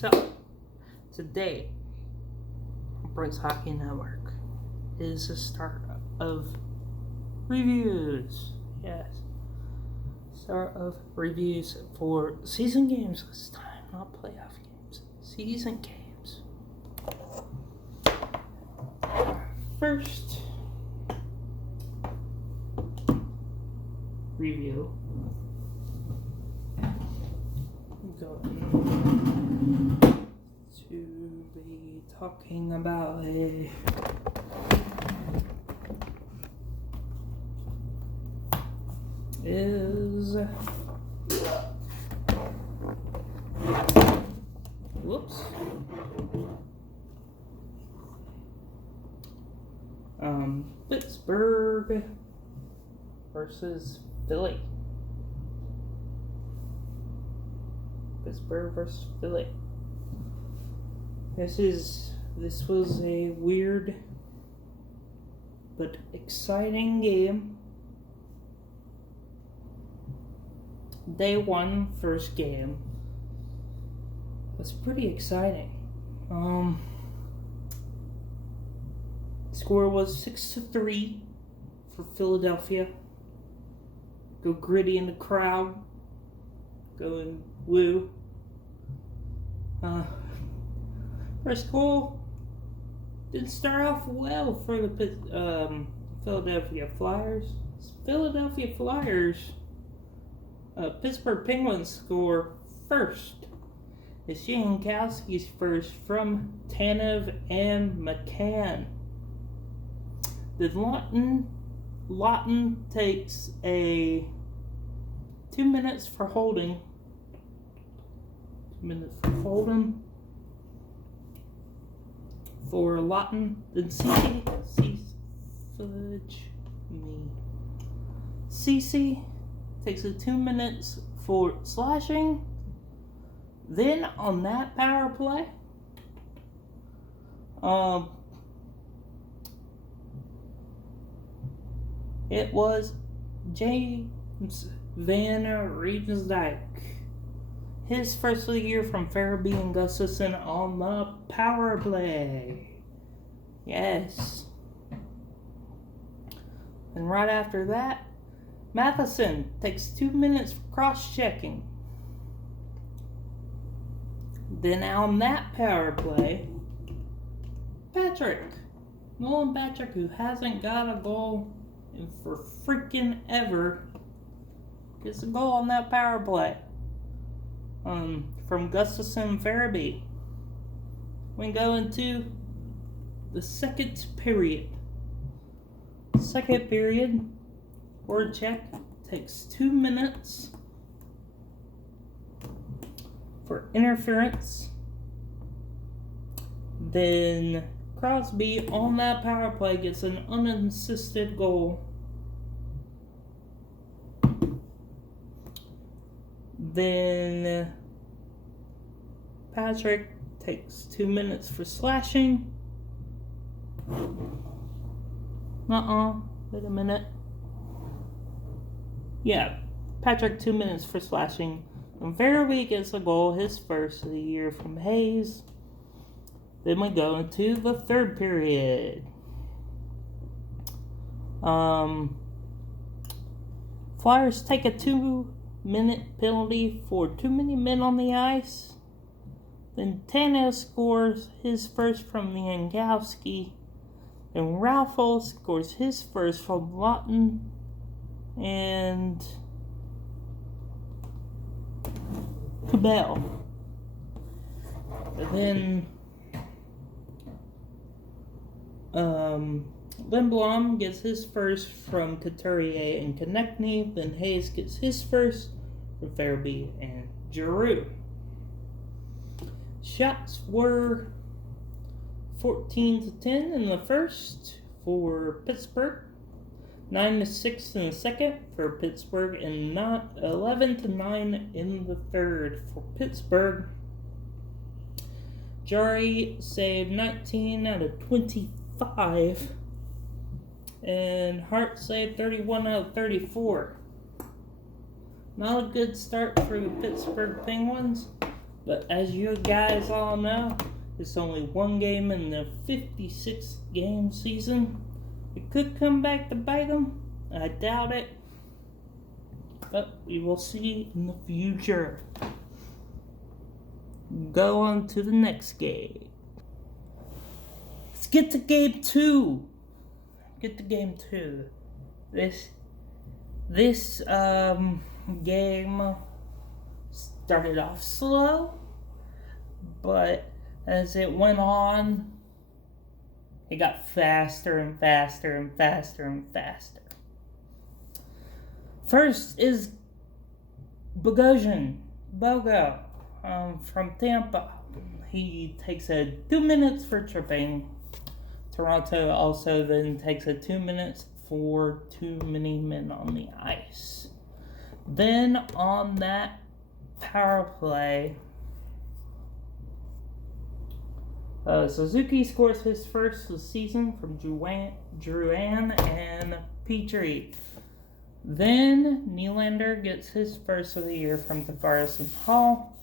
So, today, Bryce Hockey Network is the start of reviews. Yes. Start of reviews for season games this time, not playoff games. Season games. First review. Going to be talking about Pittsburgh versus Philly. Pittsburgh versus Philly. This was a weird but exciting game. Day one, first game. Was pretty exciting. Score was 6-3 for Philadelphia. Go gritty in the crowd. Going woo. First goal didn't start off well for the Philadelphia Flyers. Pittsburgh Penguins score first. It's Jankowski's first from Tanev and McCann. Then Lawton takes a 2 minutes for holding. 2 minutes for holding for Lawton. Then Ceci takes a 2 minutes for slashing. Then on that power play, it was James Van Riemsdyk. His first of the year from Farabee and Gustafson on the power play. Yes. And right after that, Matheson takes 2 minutes for cross-checking. Then on that power play, Nolan Patrick, who hasn't got a goal for freaking ever, gets a goal on that power play. From Gustafson and Farabee. We go into the second period. Voracek takes 2 minutes for interference. Then Crosby on that power play gets an unassisted goal. Then Patrick takes 2 minutes for slashing. Wait a minute. Yeah, Patrick 2 minutes for slashing. And Farabee gets a goal, his first of the year from Hayes. Then we go into the third period. Flyers take a 2-minute penalty for too many men on the ice. Then Tanev scores his first from Jankowski. And Raffles scores his first from Lawton. And Cabell. Then Lindblom gets his first from Couturier and Konechny. Then Hayes gets his first from Farabee and Giroux. Shots were 14-10 in the first for Pittsburgh, 9-6 in the second for Pittsburgh, and not 11-9 in the third for Pittsburgh. Jarry saved 19 out of 25, and Hart saved 31 out of 34. Not a good start for the Pittsburgh Penguins. But as you guys all know, it's only one game in the 56-game season. It could come back to bite them. I doubt it. But we will see in the future. Go on to the next game. Let's get to game 2. This game started off slow, but as it went on, it got faster and faster and faster and faster. First is Bogo from Tampa. He takes a 2 minutes for tripping. Toronto also then takes a 2 minutes for too many men on the ice. Then on that power play, Suzuki scores his first of the season from Drouin and Petrie. Then Nylander gets his first of the year from Tavares and Hall.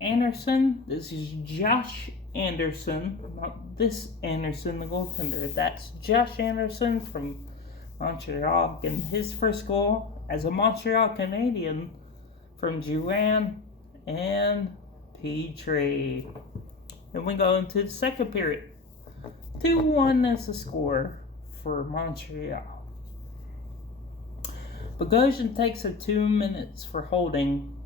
Anderson, this is Josh Anderson, not this Anderson, the goaltender. That's Josh Anderson from Montreal getting his first goal as a Montreal Canadian from Drouin and Petrie. Then we go into the second period. 2-1 is the score for Montreal. Bogosian takes a 2 minutes for holding.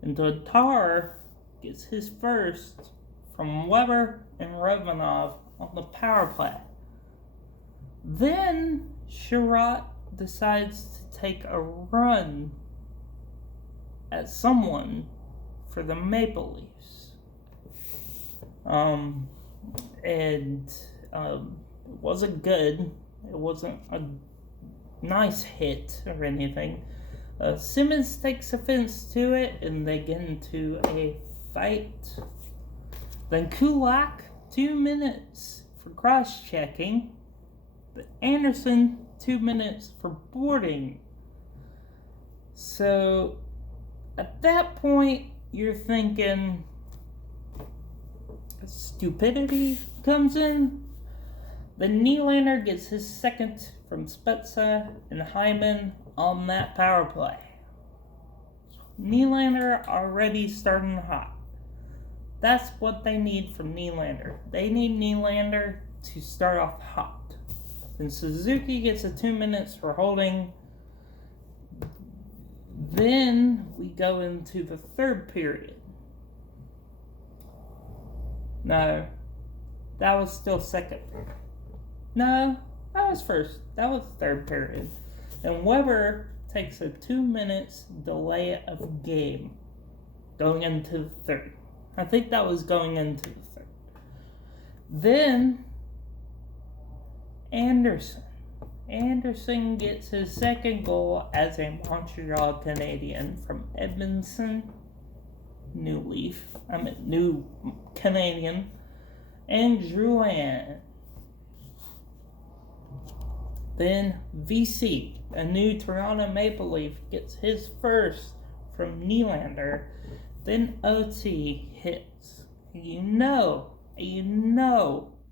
And Tatar gets his first from Weber and Romanov on the power play. Then Sherratt decides to take a run at someone for the Maple Leafs. It wasn't good. It wasn't a nice hit or anything. Simmons takes offense to it and they get into a fight. Then Kulak, 2 minutes for cross-checking. But Anderson, 2 minutes for boarding. So at that point, you're thinking stupidity comes in. Then Nylander gets his second from Spezza and Hyman on that power play. Nylander already starting hot. That's what they need from Nylander. They need Nylander to start off hot. Then Suzuki gets a 2 minutes for holding. Then we go into the third period. No, that was still second. No, that was first. That was third period. And Weber takes a 2 minutes delay of game going into the third. I think that was going into the third. Then Anderson gets his second goal as a Montreal Canadian from Edmondson, New Canadian, and Drouin. Then VC, a new Toronto Maple Leaf, gets his first from Nylander. Then OT hits. You know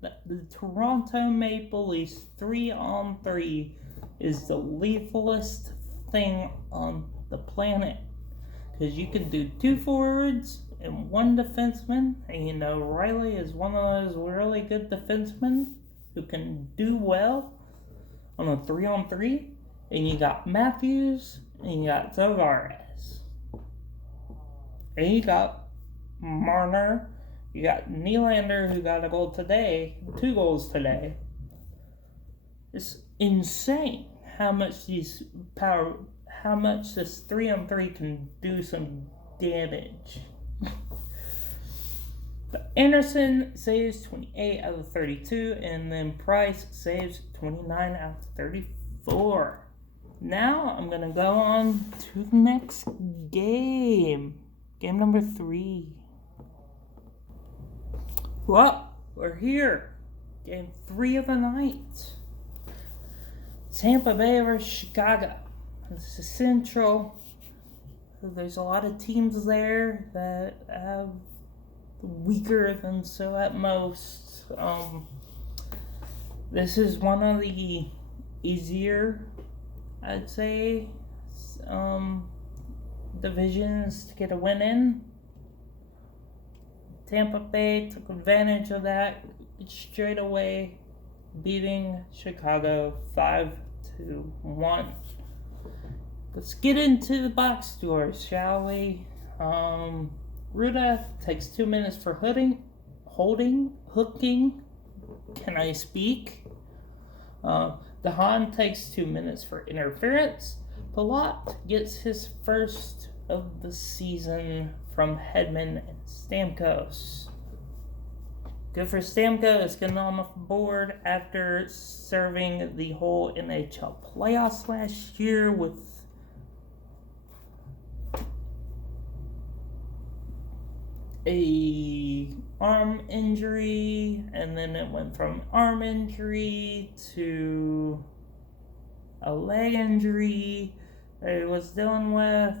that the Toronto Maple Leafs 3-on-3 is the lethalest thing on the planet. Because you can do 2 forwards and 1 defenseman. And you know Riley is one of those really good defensemen who can do well on a 3-on-3. And you got Matthews and you got Tavares. And you got Marner. You got Nylander, who got a goal today, 2 goals today. It's insane how much this 3-on-3 can do some damage. But Anderson saves 28 out of 32, and then Price saves 29 out of 34. Now I'm gonna go on to the next game. Game number 3. Well, we're here. Game 3 of the night. Tampa Bay versus Chicago. This is Central. There's a lot of teams there that have weaker than so at most. This is one of the easier, I'd say, divisions to get a win in. Tampa Bay took advantage of that straight away, beating Chicago 5-1. Let's get into the box scores, shall we? Ruda takes 2 minutes for hooking. Can I speak? Dahan takes 2 minutes for interference. Palat gets his first of the season from Hedman and Stamkos. Good for Stamkos getting on the board after serving the whole NHL playoffs last year with a arm injury, and then it went from arm injury to a leg injury that he was dealing with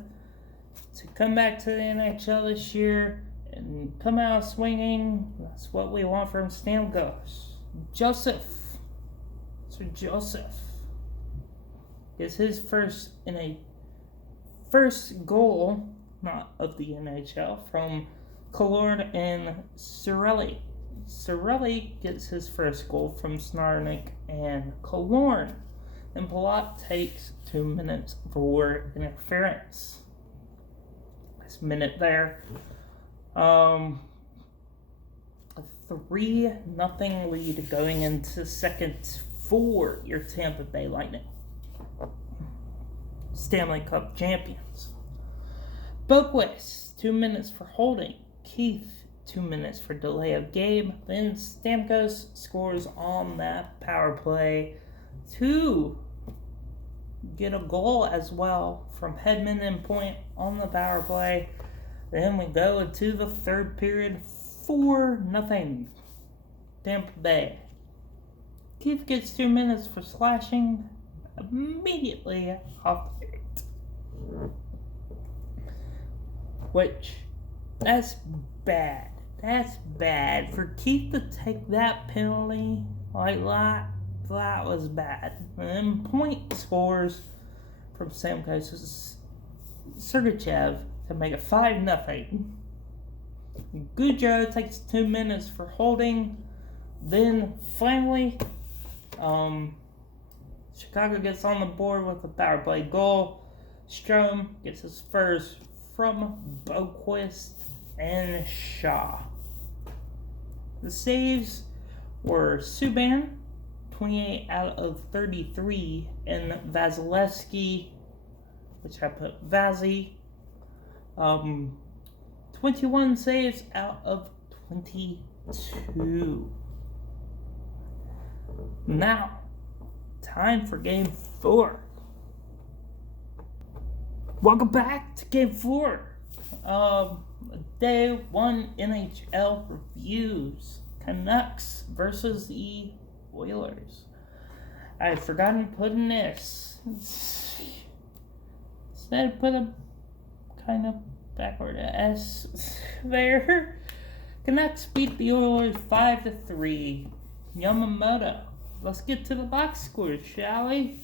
to come back to the NHL this year and come out swinging. That's what we want from Stamkos. Joseph gets his first goal, not of the NHL, from Killorn and Cirelli. Cirelli gets his first goal from Snarnik and Killorn. And Palat takes 2 minutes for interference. This minute there. A 3-0 lead going into second for your Tampa Bay Lightning. Stanley Cup champions. Boquist, 2 minutes for holding. Keith, 2 minutes for delay of game. Then Stamkos scores on that power play to get a goal as well from Hedman and Point on the power play. Then we go into the third period, 4-0 Tampa Bay. Keith gets 2 minutes for slashing immediately off the gate. Which, that's bad. That's bad. For Keith to take that penalty like that was bad. And then Point scores from Stamkos' Sergachev to make it 5-0. Goudreau takes 2 minutes for holding. Then finally, Chicago gets on the board with a power play goal. Strome gets his first from Boquist and Shaw. The saves were Subban, 28 out of 33, and Vasilevsky, which I put Vazzy, 21 saves out of 22. Now, time for Game 4. Welcome back to Game 4. Day 1 NHL reviews. Canucks versus the Oilers. I had forgotten to put in this. Instead, put a kind of backward S there. Canucks beat the Oilers 5-3. Yamamoto. Let's get to the box scores, shall we?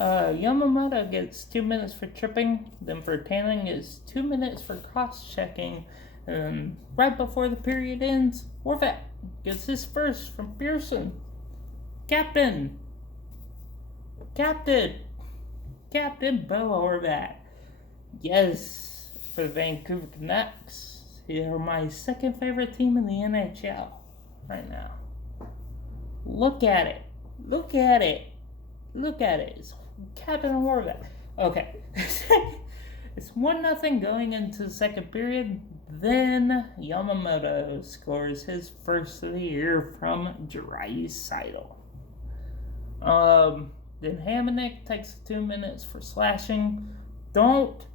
Yamamoto gets 2 minutes for tripping. Then for tanning is 2 minutes for cross-checking. And right before the period ends, Horvat gets his first from Pearson. Captain Bo Horvat. Yes, for the Vancouver Canucks. They are my second favorite team in the NHL right now. Look at it. It's Captain Horvat. Okay. It's 1-0 going into the second period. Then Yamamoto scores his first of the year from Draisaitl. Then Hamonic takes 2 minutes for slashing. Don't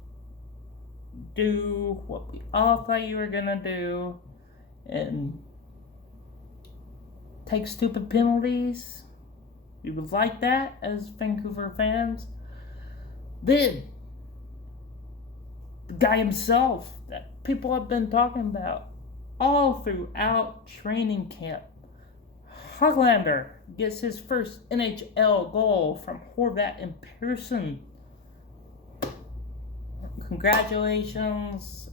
do what we all thought you were gonna do and take stupid penalties. We would like that as Vancouver fans. Then the guy himself that people have been talking about all throughout training camp. Hoglander gets his first NHL goal from Horvat and Pearson. Congratulations,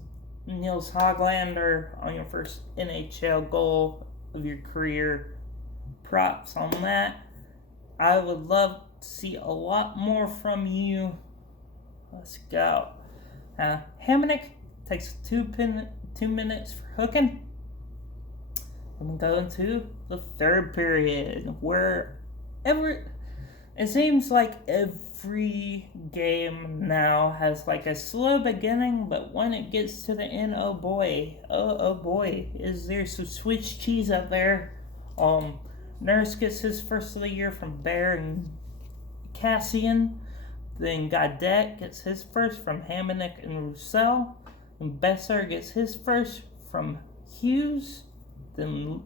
Nils Hoglander, on your first NHL goal of your career. Props on that. I would love to see a lot more from you. Let's go. Hamonic takes 2 minutes for hooking. And we go into the third period, where it seems like every game now has like a slow beginning, but when it gets to the end, oh boy, is there some Swiss cheese out there. Nurse gets his first of the year from Bear and Cassian. Then Gaudette gets his first from Hamonic and Roussel. And Besser gets his first from Hughes. Then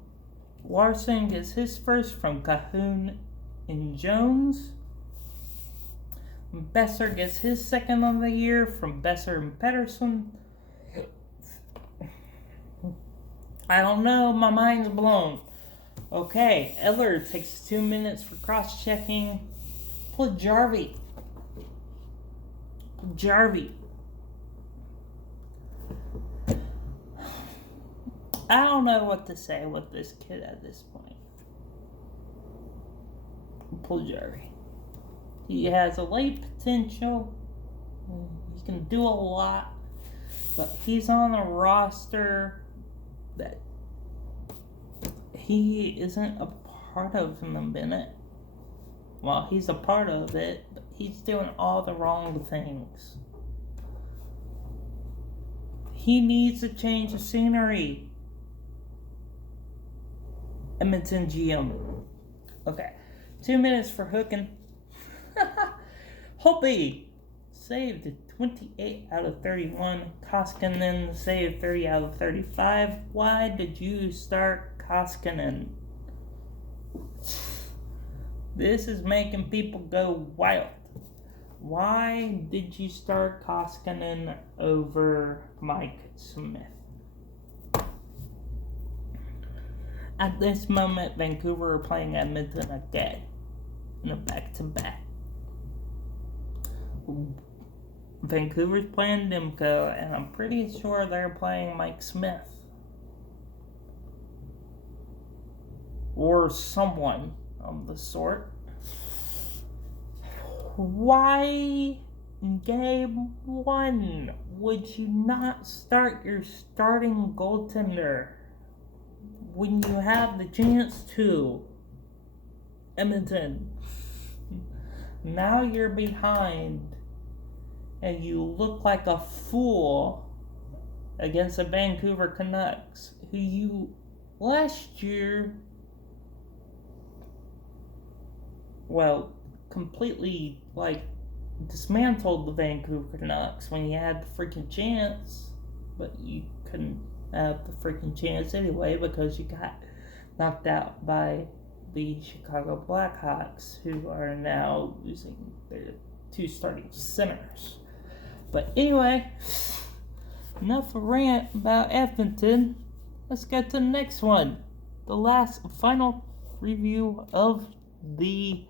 Larson gets his first from Cahoon and Jones. And Besser gets his second of the year from Besser and Pedersen. I don't know, my mind's blown. Okay, Eller takes 2 minutes for cross-checking. Jarvie. I don't know what to say with this kid at this point. Jarvie. He has a late potential. He can do a lot. But he's on a roster that he isn't a part of in the minute. Well, he's a part of it, but he's doing all the wrong things. He needs a change of scenery. Edmonton GM. Okay, 2 minutes for hooking. Hopi saved 28 out of 31. Koskinen saved 30 out of 35. Why did you start Koskinen? This is making people go wild. Why did you start Koskinen over Mike Smith? At this moment, Vancouver are playing Edmonton again in a back-to-back. Vancouver's playing Demko, and I'm pretty sure they're playing Mike Smith. Or someone of the sort. Why in game 1 would you not start your starting goaltender when you have the chance to? Edmonton. Now you're behind and you look like a fool against the Vancouver Canucks, who you last year, completely dismantled the Vancouver Canucks when you had the freaking chance, but you couldn't have the freaking chance anyway because you got knocked out by the Chicago Blackhawks, who are now losing their 2 starting centers. But anyway, enough rant about Edmonton. Let's get to the next one. The last final review of the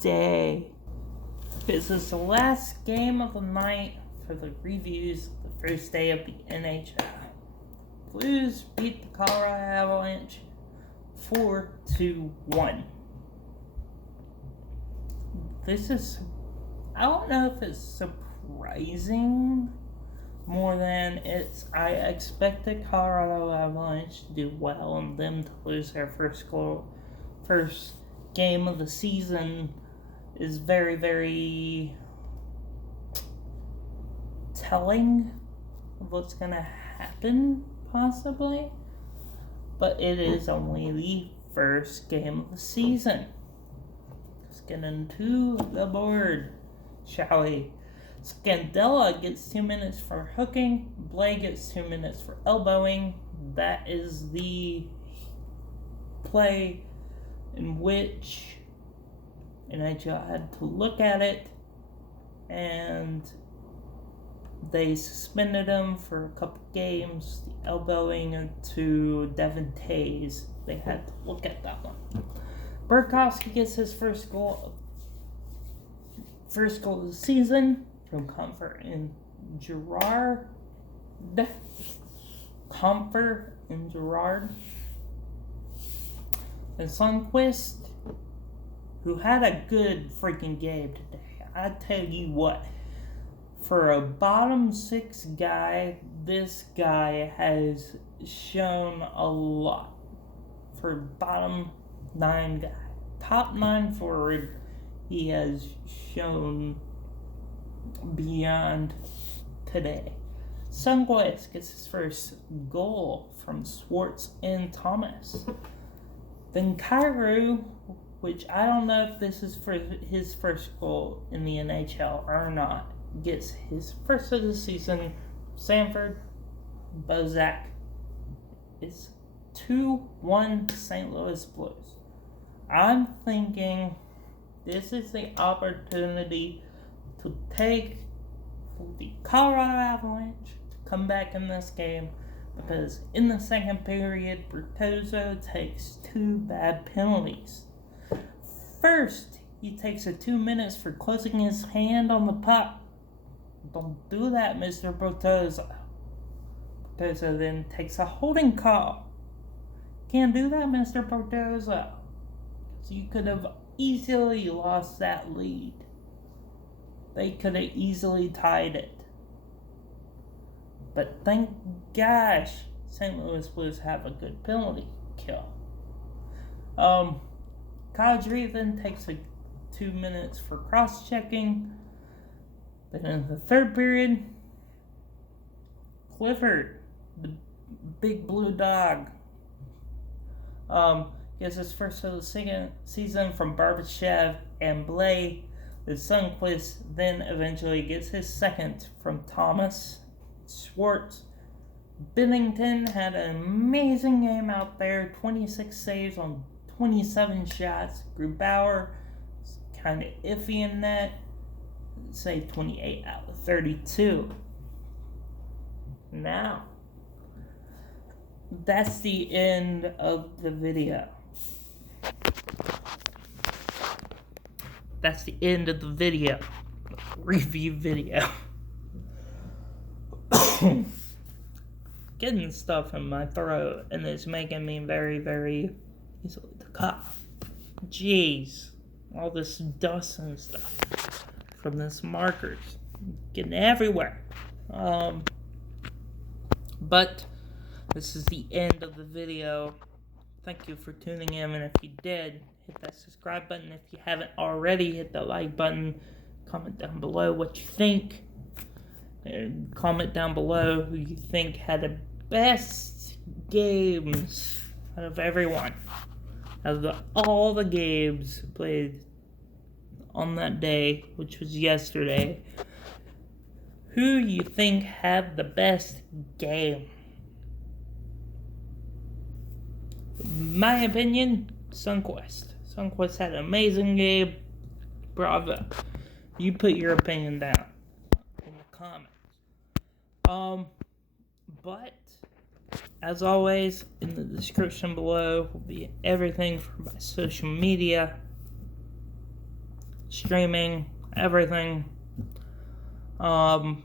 day. This is the last game of the night for the reviews of the first day of the NHL. Blues beat the Colorado Avalanche 4-1. This is, I don't know if it's surprising more than I expected Colorado Avalanche to do well and them to lose their first game of the season is very, very telling of what's going to happen, possibly. But it is only the first game of the season. Let's get into the board, shall we? Scandella gets 2 minutes for hooking. Blay gets 2 minutes for elbowing. That is the play in which NHL had to look at it and they suspended him for a couple games. The elbowing into Devin Tays. They had to look at that one. Burakovsky gets his first goal of the season from Comfort and Gerard. And Sundqvist, who had a good freaking game today. I tell you what, for a bottom 6 guy, this guy has shown a lot. For bottom 9 guy, top 9 forward, he has shown beyond today. Sundqvist gets his first goal from Schwartz and Thomas. Then Kyrou, which I don't know if this is for his first goal in the NHL or not, gets his first of the season. Sanford, Bozak. It's 2-1 St. Louis Blues. I'm thinking this is the opportunity to take the Colorado Avalanche to come back in this game, because in the second period, Bertuzzo takes 2 bad penalties. First, he takes a 2 minutes for closing his hand on the puck. Don't do that, Mr. Bertuzzo. Bertuzzo then takes a holding call. Can't do that, Mr. Bertuzzo. So you could have easily lost that lead. They could have easily tied it. But thank gosh, St. Louis Blues have a good penalty kill. Kadri then takes 2 minutes for cross-checking. Then in the third period, Clifford, the big blue dog, gets his first of the season from Barbashev and Blais. The Sundqvist then eventually gets his second from Thomas. Schwartz. Bennington had an amazing game out there. 26 saves on 27 shots. Grubauer is kind of iffy in that. Saved 28 out of 32. Now, that's the end of the video. That's the end of the video. Review video. Getting stuff in my throat, and it's making me very, very easily to cough. Jeez. All this dust and stuff from this markers. Getting everywhere. But this is the end of the video. Thank you for tuning in, and if you did, hit that subscribe button. If you haven't already, hit the like button. Comment down below what you think. And comment down below who you think had the best games out of everyone. Out of all the games played on that day, which was yesterday. Who you think had the best game? In my opinion, Sundqvist. Sundqvist had an amazing game. Bravo. You put your opinion down in the comments. But as always, in the description below will be everything for my social media, streaming, everything. But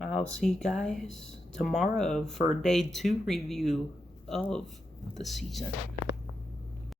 I'll see you guys tomorrow for day 2 review of the season.